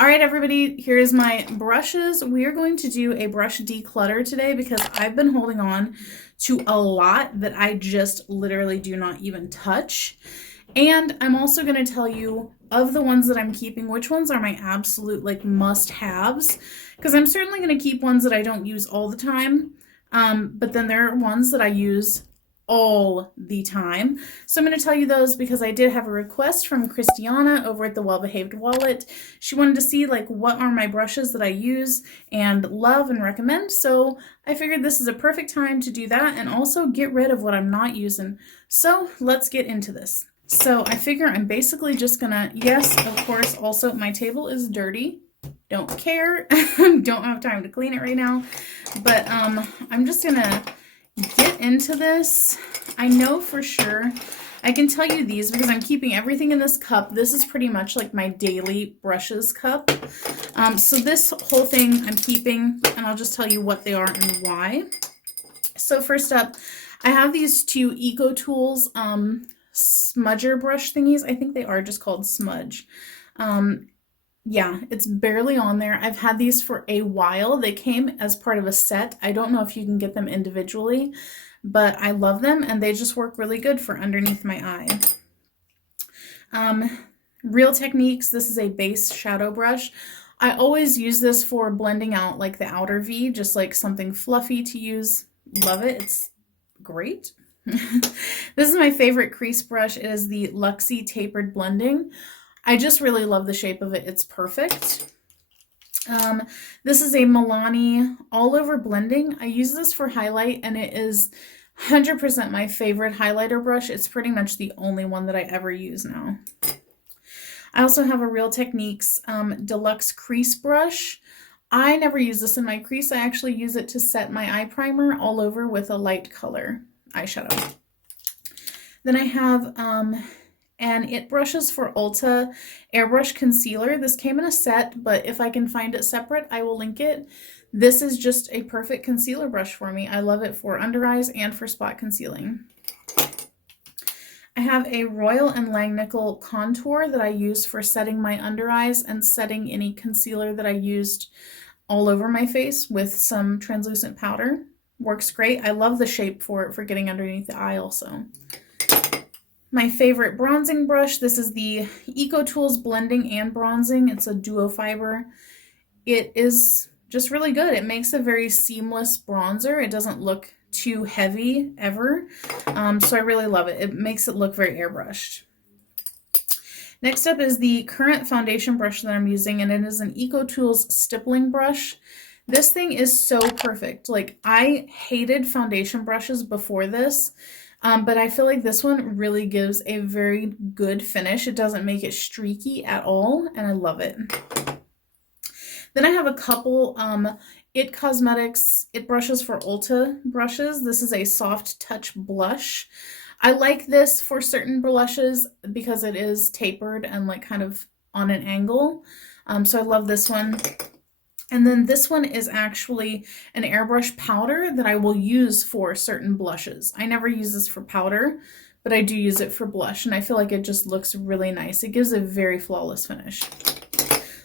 All right, everybody, here's my brushes. We are going to do a brush declutter today because I've been holding on to a lot that I just literally do not even touch. And I'm also going to tell you of the ones that I'm keeping, which ones are my absolute like must-haves, because I'm certainly going to keep ones that I don't use all the time. But then there are ones that I use all the time. So I'm going to tell you those because I did have a request from Christiana over at the Well Behaved Wallet. She wanted to see like what are my brushes that I use and love and recommend. So I figured this is a perfect time to do that and also get rid of what I'm not using. So let's get into this. So I figure I'm basically just gonna, yes, of course, also my table is dirty. Don't care. Don't have time to clean it right now. But I'm just gonna get into this. I know for sure I can tell you these because I'm keeping everything in this cup. This is pretty much like my daily brushes cup. So this whole thing I'm keeping, and I'll just tell you what they are and why. So first up, I have these two Eco Tools smudger brush thingies. I think they are just called smudge. Yeah, it's barely on there. I've had these for a while. They came as part of a set. I don't know if you can get them individually, but I love them and they just work really good for underneath my eye. Real Techniques, this is a base shadow brush. I always use this for blending out like the outer V, just like something fluffy to use. Love it. It's great. This is my favorite crease brush. It is the Luxie Tapered Blending. I just really love the shape of it. It's perfect. This is a Milani All Over Blending. I use this for highlight and it is 100% my favorite highlighter brush. It's pretty much the only one that I ever use now. I also have a Real Techniques Deluxe Crease Brush. I never use this in my crease. I actually use it to set my eye primer all over with a light color eyeshadow. Then I have and It Brushes for Ulta Airbrush Concealer. This came in a set, but if I can find it separate, I will link it. This is just a perfect concealer brush for me. I love it for under eyes and for spot concealing. I have a Royal & Langnickel contour that I use for setting my under eyes and setting any concealer that I used all over my face with some translucent powder. Works great. I love the shape for it for getting underneath the eye also. My favorite bronzing brush, this is the Eco Tools Blending and Bronzing. It's a duo fiber. It is just really good. It makes a very seamless bronzer. It doesn't look too heavy ever. So I really love it. It makes it look very airbrushed. Next up is the current foundation brush that I'm using, and it is an Eco Tools stippling brush. This thing is so perfect. Like, I hated foundation brushes before this. But I feel like this one really gives a very good finish. It doesn't make it streaky at all, and I love it. Then I have a couple It Cosmetics It Brushes for Ulta brushes. This is a soft touch blush. I like this for certain blushes because it is tapered and like kind of on an angle. So I love this one. And then this one is actually an airbrush powder that I will use for certain blushes. I never use this for powder, but I do use it for blush, and I feel like it just looks really nice. It gives a very flawless finish.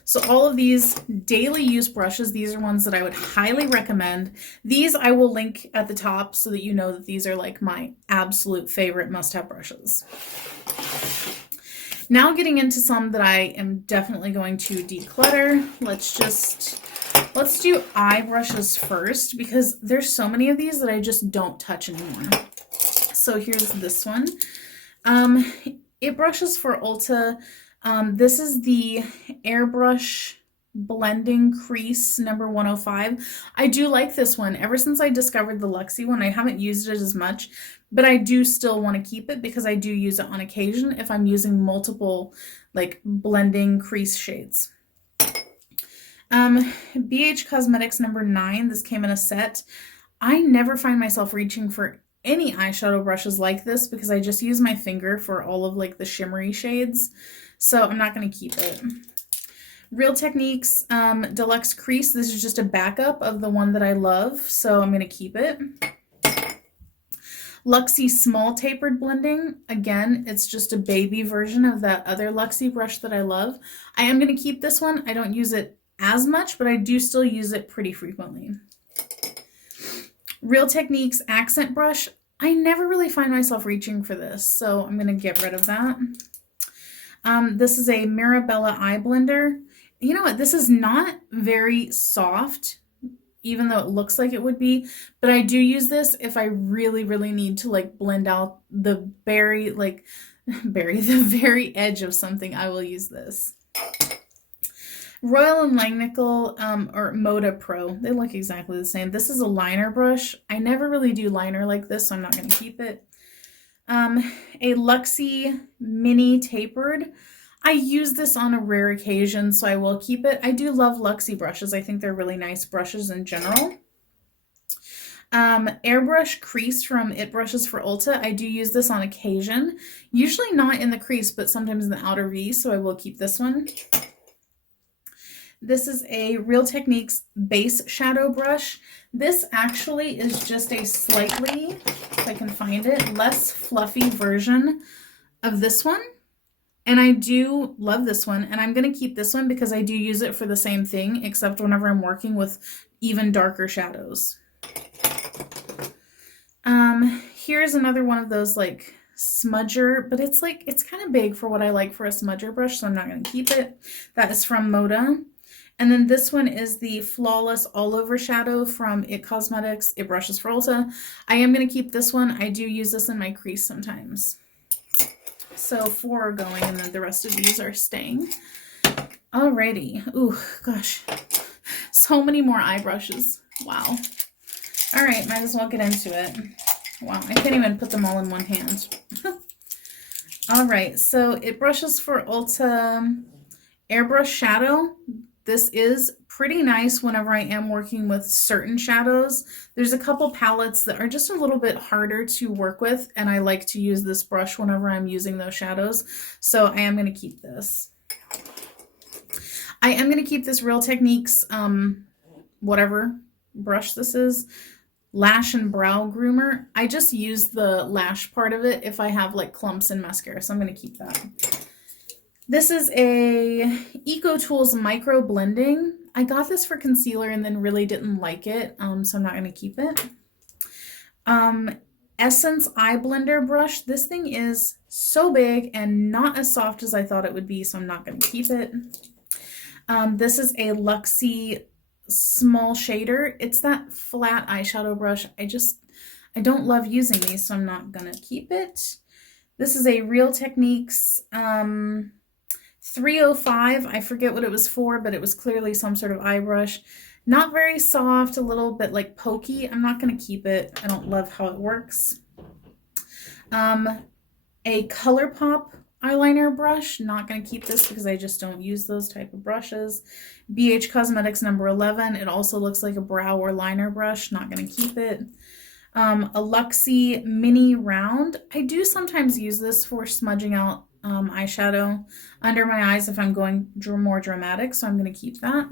So all of these daily use brushes, these are ones that I would highly recommend. These I will link at the top so that you know that these are like my absolute favorite must-have brushes. Now getting into some that I am definitely going to declutter. Let's do eye brushes first because there's so many of these that I just don't touch anymore. So here's this one. It Brushes for Ulta. This is the Airbrush Blending Crease number 105. I do like this one. Ever since I discovered the Luxie one, I haven't used it as much, but I do still want to keep it because I do use it on occasion if I'm using multiple like blending crease shades. BH Cosmetics number 9. This came in a set. I never find myself reaching for any eyeshadow brushes like this because I just use my finger for all of like the shimmery shades. So I'm not going to keep it. Real Techniques Deluxe Crease. This is just a backup of the one that I love, so I'm going to keep it. Luxie Small Tapered Blending. Again, it's just a baby version of that other Luxie brush that I love. I am going to keep this one. I don't use it as much, but I do still use it pretty frequently. Real Techniques Accent Brush. I never really find myself reaching for this, so I'm going to get rid of that. This is a Mirabella Eye Blender. You know what? This is not very soft, even though it looks like it would be, but I do use this if I really, really need to like blend out the the very edge of something. I will use this. Royal and Langnickel or Moda Pro. They look exactly the same. This is a liner brush. I never really do liner like this, so I'm not going to keep it. A Luxie Mini Tapered. I use this on a rare occasion, so I will keep it. I do love Luxie brushes. I think they're really nice brushes in general. Airbrush Crease from It Brushes for Ulta. I do use this on occasion. Usually not in the crease, but sometimes in the outer V, so I will keep this one. This is a Real Techniques Base Shadow Brush. This actually is just a slightly, if I can find it, less fluffy version of this one. And I do love this one, and I'm going to keep this one because I do use it for the same thing, except whenever I'm working with even darker shadows. Here's another one of those like smudger, but it's kind of big for what I like for a smudger brush, so I'm not going to keep it. That is from Moda. And then this one is the Flawless All Over Shadow from It Cosmetics, It Brushes for Ulta. I am going to keep this one. I do use this in my crease sometimes. So 4 are going, and then the rest of these are staying. Alrighty. Ooh, gosh. So many more eye brushes. Wow. Alright, might as well get into it. Wow, I can't even put them all in one hand. Alright, so It Brushes for Ulta Airbrush Shadow. This is pretty nice whenever I am working with certain shadows. There's a couple palettes that are just a little bit harder to work with, and I like to use this brush whenever I'm using those shadows. So I am going to keep this. I am going to keep this Real Techniques, whatever brush this is, Lash and Brow Groomer. I just use the lash part of it if I have like clumps in mascara, so I'm going to keep that. This is a Eco Tools Micro Blending. I got this for concealer and then really didn't like it, so I'm not going to keep it. Essence Eye Blender Brush. This thing is so big and not as soft as I thought it would be, so I'm not going to keep it. This is a Luxie Small Shader. It's that flat eyeshadow brush. I don't love using these, so I'm not going to keep it. This is a Real Techniques 305. I forget what it was for, but it was clearly some sort of eye brush. Not very soft, a little bit like pokey. I'm not going to keep it. I don't love how it works. A ColourPop eyeliner brush. Not going to keep this because I just don't use those type of brushes. BH Cosmetics number 11. It also looks like a brow or liner brush. Not going to keep it. A Luxie Mini Round. I do sometimes use this for smudging out eyeshadow under my eyes if I'm going more dramatic, so I'm going to keep that.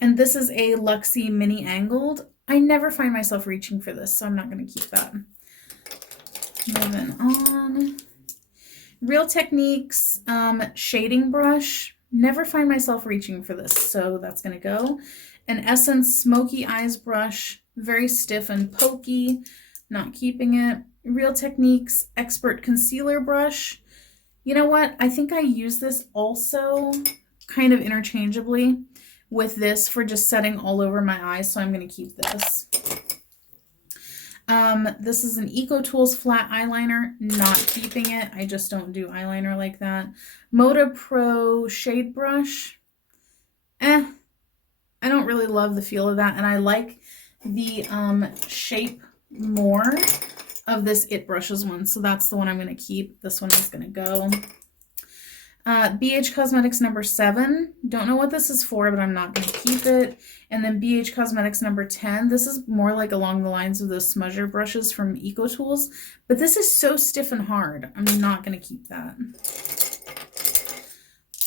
And this is a Luxie Mini Angled. I never find myself reaching for this, so I'm not going to keep that. Moving on. Real Techniques Shading Brush. Never find myself reaching for this, so that's going to go. An Essence Smoky Eyes Brush. Very stiff and pokey. Not keeping it. Real Techniques Expert Concealer Brush. You know what? I think I use this also kind of interchangeably with this for just setting all over my eyes, so I'm going to keep this. This is an Eco Tools Flat Eyeliner. Not keeping it. I just don't do eyeliner like that. Moda Pro Shade Brush. I don't really love the feel of that, and I like the shape more of this It Brushes one, so that's the one I'm going to keep. This one is going to go. BH Cosmetics number 7. Don't know what this is for, but I'm not going to keep it. And then BH Cosmetics number 10. This is more like along the lines of those smudger brushes from Eco Tools, but this is so stiff and hard. I'm not going to keep that.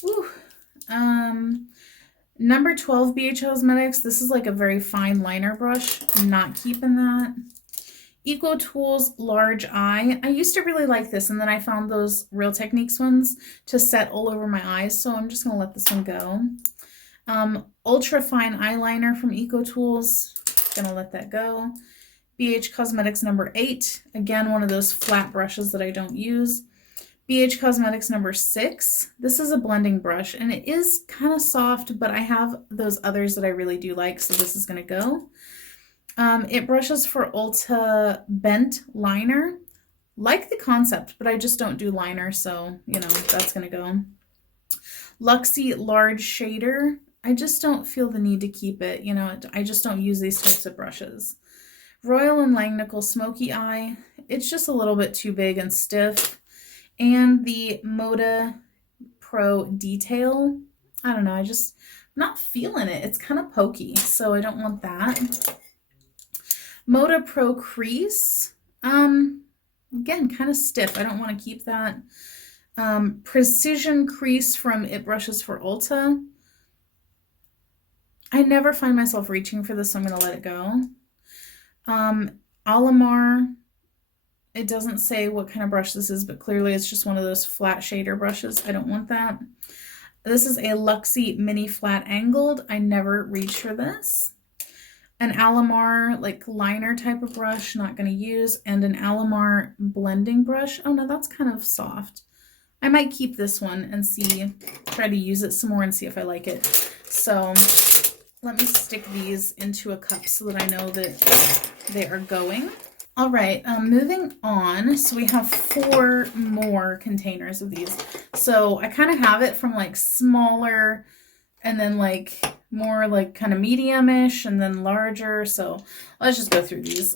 Whew. Number 12 BH Cosmetics. This is like a very fine liner brush. I'm not keeping that. Eco Tools Large Eye. I used to really like this, and then I found those Real Techniques ones to set all over my eyes, so I'm just going to let this one go. Ultra Fine Eyeliner from Eco Tools. Going to let that go. BH Cosmetics number 8. Again, one of those flat brushes that I don't use. BH Cosmetics number 6. This is a blending brush, and it is kind of soft, but I have those others that I really do like, so this is going to go. It brushes for Ulta Bent Liner. Like the concept, but I just don't do liner, so, you know, that's going to go. Luxie Large Shader. I just don't feel the need to keep it. You know, I just don't use these types of brushes. Royal & Langnickel Smoky Eye. It's just a little bit too big and stiff. And the Moda Pro Detail. I don't know, I'm not feeling it. It's kind of pokey, so I don't want that. Moda Pro Crease. Again, kind of stiff. I don't want to keep that. Precision Crease from It Brushes for Ulta. I never find myself reaching for this, so I'm going to let it go. Alamar. It doesn't say what kind of brush this is, but clearly it's just one of those flat shader brushes. I don't want that. This is a Luxie Mini Flat Angled. I never reach for this. An Alamar like liner type of brush, not going to use. And an Alamar blending brush. Oh no, that's kind of soft. I might keep this one and try to use it some more and see if I like it. So let me stick these into a cup so that I know that they are going. All right, moving on. So we have 4 more containers of these. So I kind of have it from like smaller and then like more like kind of medium-ish and then larger. So let's just go through these.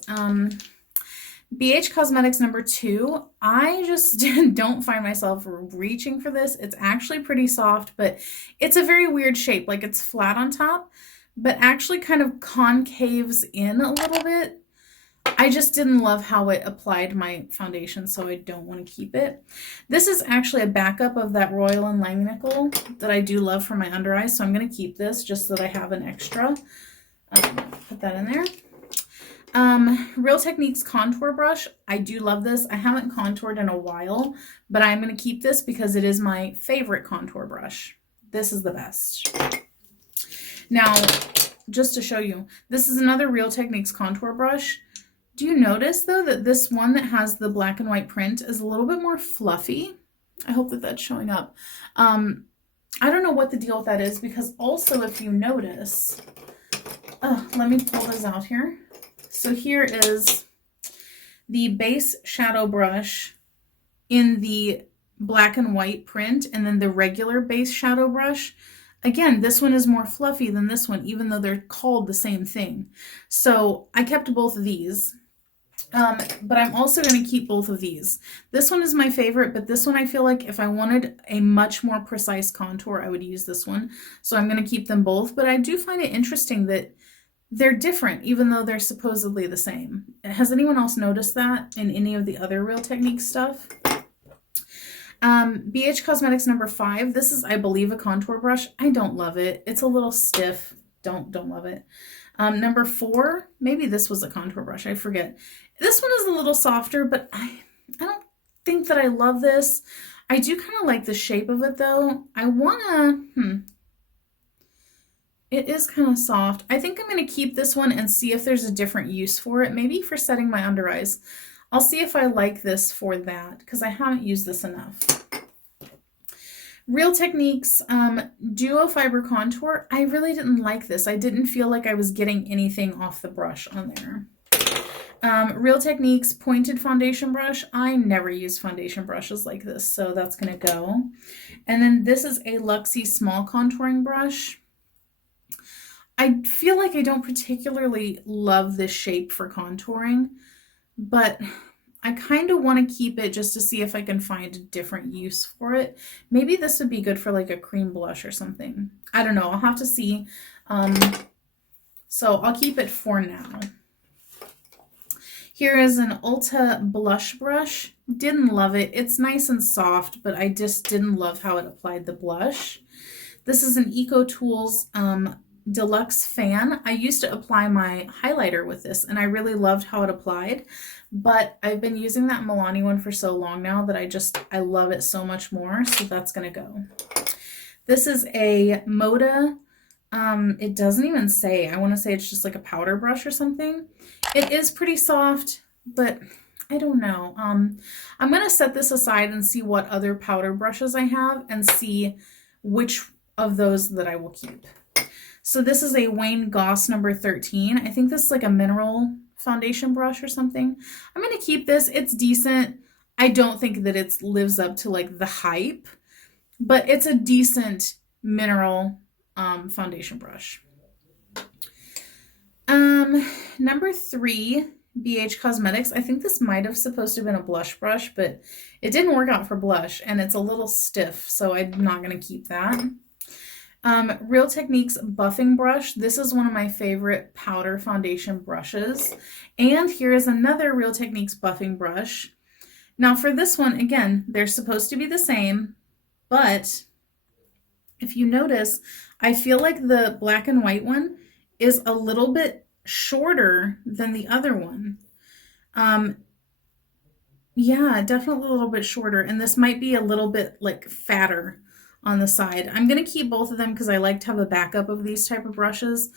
BH Cosmetics number 2. I just don't find myself reaching for this. It's actually pretty soft, but it's a very weird shape. Like it's flat on top, but actually kind of concaves in a little bit. I just didn't love how it applied my foundation, so I don't want to keep it. This is actually a backup of that Royal & Langnickel that I do love for my under eyes, so I'm going to keep this just so that I have an extra. Put that in there. Real Techniques Contour Brush. I do love this. I haven't contoured in a while, but I'm going to keep this because it is my favorite contour brush. This is the best. Now, just to show you, this is another Real Techniques contour brush. Do you notice, though, that this one that has the black and white print is a little bit more fluffy? I hope that that's showing up. I don't know what the deal with that is, because also if you notice, let me pull this out here. So here is the base shadow brush in the black and white print, and then the regular base shadow brush. Again, this one is more fluffy than this one, even though they're called the same thing. So I kept both of these. But I'm also going to keep both of these. This one is my favorite, but this one I feel like if I wanted a much more precise contour, I would use this one. So I'm going to keep them both, but I do find it interesting that they're different, even though they're supposedly the same. Has anyone else noticed that in any of the other Real Techniques stuff? BH Cosmetics number 5. This is, I believe, a contour brush. I don't love it. It's a little stiff. Don't love it. Number 4, maybe this was a contour brush. I forget. This one is a little softer, but I don't think that I love this. I do kind of like the shape of it, though. I want to, It is kind of soft. I think I'm going to keep this one and see if there's a different use for it. Maybe for setting my under eyes. I'll see if I like this for that, because I haven't used this enough. Real Techniques Duo Fiber Contour. I really didn't like this. I didn't feel like I was getting anything off the brush on there. Real Techniques Pointed Foundation Brush. I never use foundation brushes like this, so that's going to go. And then this is a Luxie Small Contouring Brush. I feel like I don't particularly love this shape for contouring, but I kind of want to keep it just to see if I can find a different use for it. Maybe this would be good for like a cream blush or something. I don't know. I'll have to see. So I'll keep it for now. Here is an Ulta blush brush. Didn't love it. It's nice and soft, but I just didn't love how it applied the blush. This is an Eco Tools Deluxe Fan. I used to apply my highlighter with this and I really loved how it applied, but I've been using that Milani one for so long now that I love it so much more, so that's gonna go. This is a Moda, it doesn't even say, I wanna say it's just like a powder brush or something. It is pretty soft, but I don't know. I'm gonna set this aside and see what other powder brushes I have and see which of those that I will keep. So this is a Wayne Goss number 13. I think this is like a mineral foundation brush or something. I'm going to keep this. It's decent. I don't think that it lives up to like the hype, but it's a decent mineral foundation brush. Number 3, BH Cosmetics. I think this might have supposed to have been a blush brush, but it didn't work out for blush and it's a little stiff, so I'm not going to keep that. Real Techniques buffing brush. This is one of my favorite powder foundation brushes. And here is another Real Techniques buffing brush. Now for this one, again, they're supposed to be the same, but if you notice, I feel like the black and white one is a little bit shorter than the other one. Yeah, definitely a little bit shorter. And this might be a little bit like fatter on the side. I'm going to keep both of them because I like to have a backup of these type of brushes.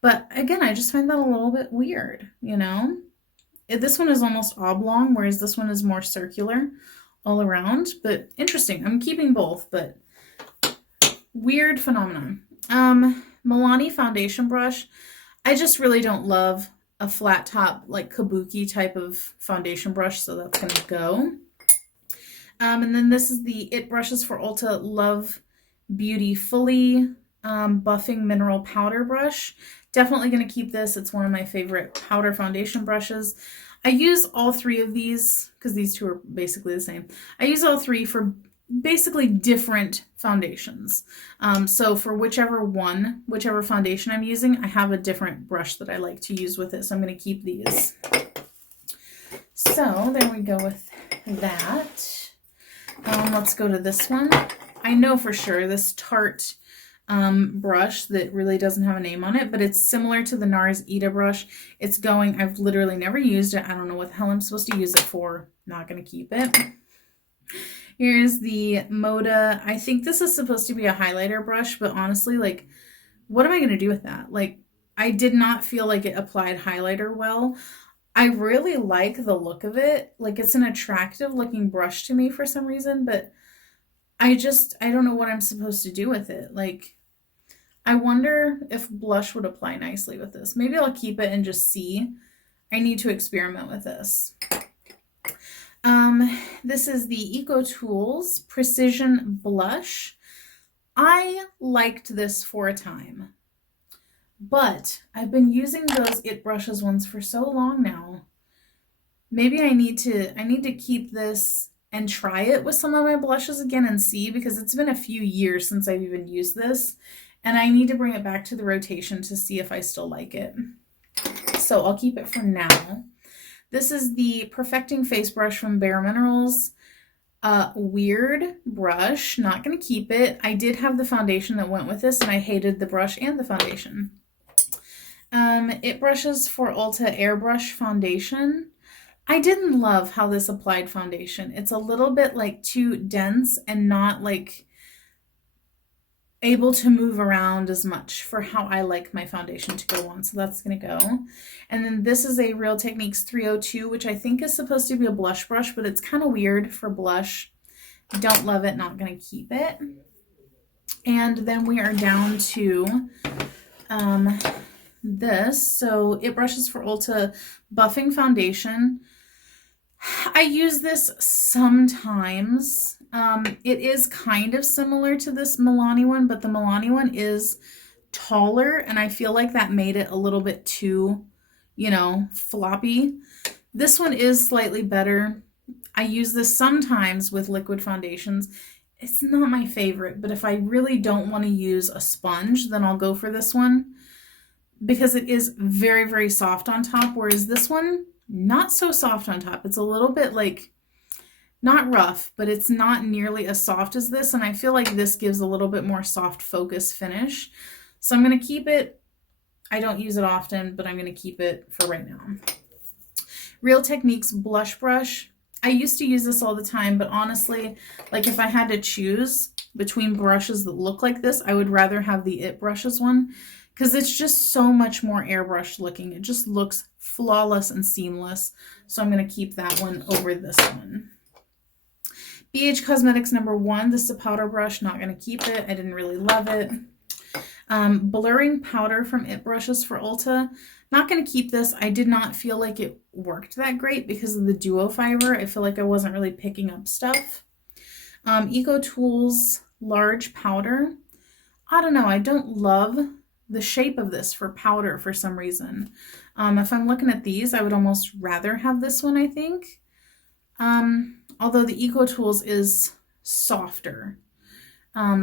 But again, I just find that a little bit weird, you know? This one is almost oblong, whereas this one is more circular all around. But interesting. I'm keeping both, but weird phenomenon. Milani foundation brush. I just really don't love a flat top, like kabuki type of foundation brush, so that's going to go. And then this is the It Brushes for Ulta Love Beauty Fully Buffing Mineral Powder Brush. Definitely going to keep this. It's one of my favorite powder foundation brushes. I use all 3 of these because these 2 are basically the same. I use all 3 for basically different foundations. So for whichever foundation I'm using, I have a different brush that I like to use with it. So I'm going to keep these. So there we go with that. Let's go to this one. I know for sure this Tarte brush that really doesn't have a name on it, but it's similar to the NARS Ita brush. It's going, I've literally never used it. I don't know what the hell I'm supposed to use it for. Not going to keep it. Here's the Moda. I think this is supposed to be a highlighter brush, but honestly, like, what am I going to do with that? Like, I did not feel like it applied highlighter well. I really like the look of it. Like, it's an attractive looking brush to me for some reason, but I don't know what I'm supposed to do with it. Like, I wonder if blush would apply nicely with this. Maybe I'll keep it and just see. I need to experiment with this. This is the Eco Tools Precision Blush. I liked this for a time, but I've been using those It Brushes ones for so long now. Maybe I need to keep this and try it with some of my blushes again and see, because it's been a few years since I've even used this, and I need to bring it back to the rotation to see if I still like it. So I'll keep it for now. This is the Perfecting Face Brush from Bare Minerals. Weird brush. Not going to keep it. I did have the foundation that went with this, and I hated the brush and the foundation. It Brushes for Ulta Airbrush Foundation. I didn't love how this applied foundation. It's a little bit like too dense and not like able to move around as much for how I like my foundation to go on. So that's going to go. And then this is a Real Techniques 302, which I think is supposed to be a blush brush, but it's kind of weird for blush. Don't love it, not going to keep it. And then we are down to this. So It Brushes for Ulta Buffing Foundation. I use this sometimes. It is kind of similar to this Milani one, but the Milani one is taller, and I feel like that made it a little bit too, you know, floppy. This one is slightly better. I use this sometimes with liquid foundations. It's not my favorite, but if I really don't want to use a sponge, then I'll go for this one because it is very, very soft on top, whereas this one, not so soft on top. It's a little bit like, not rough, but it's not nearly as soft as this, and I feel like this gives a little bit more soft focus finish. So I'm going to keep it. I don't use it often, but I'm going to keep it for right now. Real Techniques blush brush. I used to use this all the time, but honestly, like if I had to choose between brushes that look like this, I would rather have the It Brushes one because it's just so much more airbrush looking. It just looks flawless and seamless. So I'm going to keep that one over this one. BH Cosmetics number 1. This is a powder brush. Not going to keep it. I didn't really love it. Blurring powder from It Brushes for Ulta. Not going to keep this. I did not feel like it worked that great because of the duo fiber. I feel like I wasn't really picking up stuff. Eco Tools large powder. I don't know. I don't love the shape of this for powder for some reason. If I'm looking at these, I would almost rather have this one, I think. Although the Eco Tools is softer.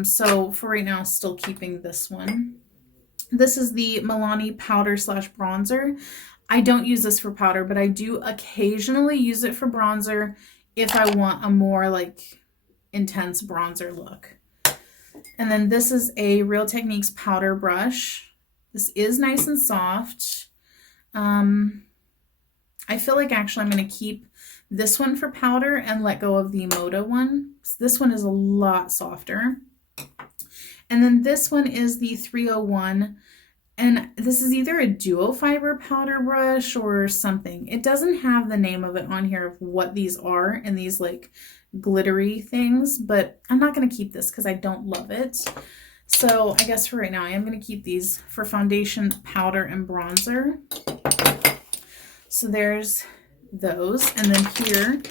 So for right now, still keeping this one. This is the Milani powder slash bronzer. I don't use this for powder, but I do occasionally use it for bronzer if I want a more like intense bronzer look. And then this is a Real Techniques powder brush. This is nice and soft. I feel like actually I'm going to keep this one for powder and let go of the Moda one. This one is a lot softer. And then this one is the 301. And this is either a duo fiber powder brush or something. It doesn't have the name of it on here of what these are and these like glittery things, but I'm not going to keep this because I don't love it. So I guess for right now, I am going to keep these for foundation, powder, and bronzer. So there's those. And then here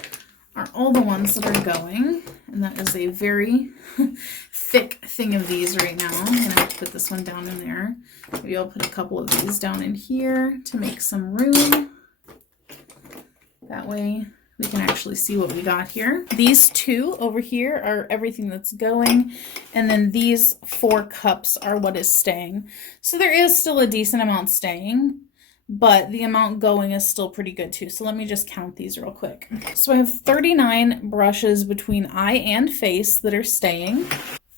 are all the ones that are going. And that is a very thick thing of these right now. I'm going to have to put this one down in there. Maybe I'll put a couple of these down in here to make some room. That way we can actually see what we got here. These 2 over here are everything that's going. And then these 4 cups are what is staying. So there is still a decent amount staying, but the amount going is still pretty good too. So let me just count these real quick. So I have 39 brushes between eye and face that are staying.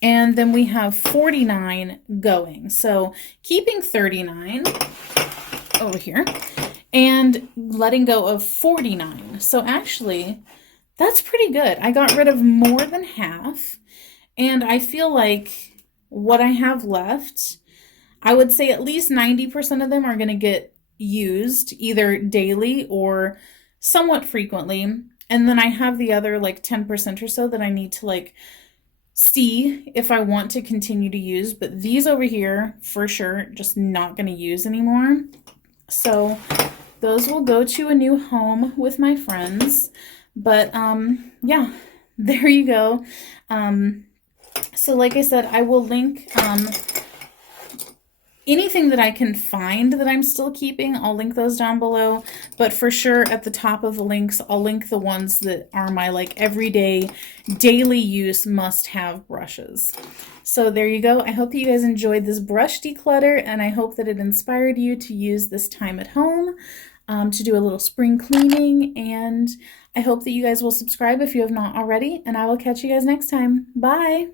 And then we have 49 going. So keeping 39 over here and letting go of 49. So actually, that's pretty good. I got rid of more than half. And I feel like what I have left, I would say at least 90% of them are going to get used either daily or somewhat frequently. And then I have the other like 10% or so that I need to like see if I want to continue to use, but these over here for sure just not going to use anymore. So those will go to a new home with my friends. But yeah, there you go. So like I said, I will link anything that I can find that I'm still keeping. I'll link those down below, but for sure at the top of the links, I'll link the ones that are my like everyday daily use must-have brushes. So there you go. I hope that you guys enjoyed this brush declutter, and I hope that it inspired you to use this time at home to do a little spring cleaning, and I hope that you guys will subscribe if you have not already, and I will catch you guys next time. Bye!